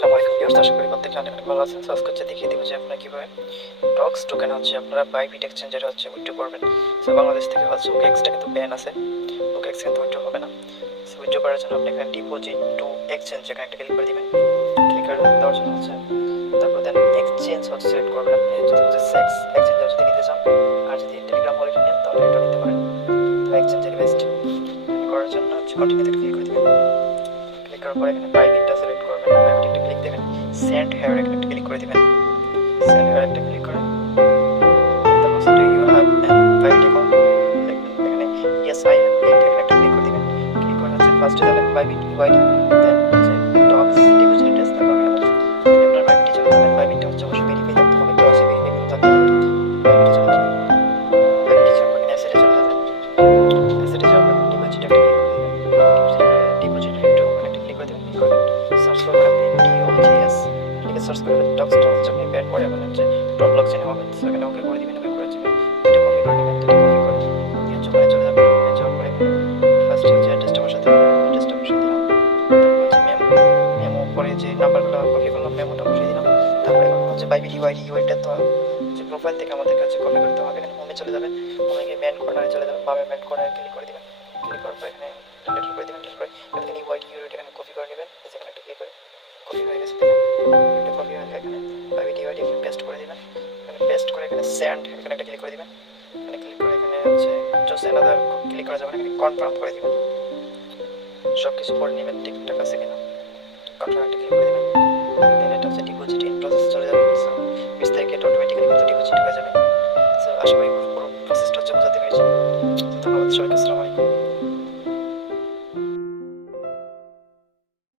আসসালামু আলাইকুম ভিউয়ার্স, আশা করি প্রত্যেকে অনেক অনেক ভালো আছেন। সো আজকে দেখিয়ে দিব যে আপনারা কিভাবে ডক্স টোকেন আপনারা বাইবিট এক্সচেঞ্জারে উইথড্র করবেন। সো বাংলাদেশ থেকে ওকেএক্সটা কিন্তু ব্যান আছে, ওকেএক্স কিন্তু উইথড্র হবে না। সো উইথড্র করার জন্য আপনি এখানে ডিপোজিট টু এক্সচেঞ্জ এখানে একটা ক্লিক করে দিবেন। ক্লিক করে দেওয়ার জন্য তারপর দেন এক্সচেঞ্জ সিলেক্ট করবেন। আপনি যদি সেক্স এক্সচেঞ্জার যদি নিতে চান আর যদি টেলিগ্রাম ওয়ালেট নেন তাহলে এটা নিতে পারেন। তো এক্সচেঞ্জার বেস্ট করার জন্য কন্টিনিউতে ক্লিক করে দিবেন। ক্লিক করার পর এখানে বাইবিটটা সিলেক্ট করবেন, বাইবিট একটা ক্লিক দেবেন, সেন্ড হেয়ার একটা ক্লিক করে দিবেন। সেন্ড হেয়ার একটা ক্লিক করে তারপর do you have an Bybit account লিখবেন। এখানে ইয়েস আই হ্যাভ এখানে একটা ক্লিক করে দিবেন। ক্লিক করে ফার্স্টে দিবেন বাইবিট ইউআইডি, দেন ডক্স ডিপোজিট অ্যাড্রেস, তারপর আপনার বাইবিটে চলে যাবেন। বাইবিটটা অবশ্যই ভেরিফাই করতে হবে, তো আছে ভেরিফাই করতে থাকতে হবে। বাইবিটে চলে যাবেন, বাইবিটে যাওয়ার পর এখানে অ্যাসেটে চলে যাবেন। অ্যাসেটে যাওয়ার পর ডিপোজিট একটা ক্লিক করে দিবেন। ডিপোজিট একটা ক্লিক করে দিবেন। ক্লিক করে সার্চ করবেন আপনি ডিওজিএস লিখে সার্চ করবেন। ডক্সটা আপনি ব্যাড পরে ডট ব্লকচেন হবে। সো এখানে ওকে করে দিবেন। ওকে করে দিবেন, এটা কপি করে দিবেন। এটা কপি করে ওখানে চলে যাবেন। ওখানে যাওয়ার পরে ফার্স্ট অ্যাড্রেসটা বসাতে হবে। অ্যাড্রেসটা বসিয়ে দিলাম। তারপর মেমো পরে যে নাম্বারগুলো কপি করলাম মেমোটা বসিয়ে দিলাম। তারপরে বাইবিট ইউআইডিটা তো প্রোফাইল থেকে আমাদের কাছে কপি করতে হবে। এখানে হোমে চলে যাবেন। হোমে গিয়ে মেন কর্নারে চলে যাবেন। বামে মেন কর্নারে ক্লিক করে দিবেন। ক্লিক করার পর এখানে ডিলিট করে দিবেন। ডিলিট করে এখানে ইউআইডি এখানে কপি করে নেবেন। এখানে একটা ক্লিক করে কপি হয়ে গেছে। এটা কপি হয়ে এখানে বাইবিট ইউআইডি পেস্ট করে দিবেন। এখানে পেস্ট করে এখানে সেন্ড এখানে একটা ক্লিক করে দিবেন। এখানে ক্লিক করে এখানে জাস্ট অ্যানাদার ক্লিক করা যাবে। এখানে কনফার্ম করে দিবেন। সব কিছু পড়ে নেবেন ঠিকঠাক আছে কিনা, কনফার্ম একটা ক্লিক করে